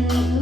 and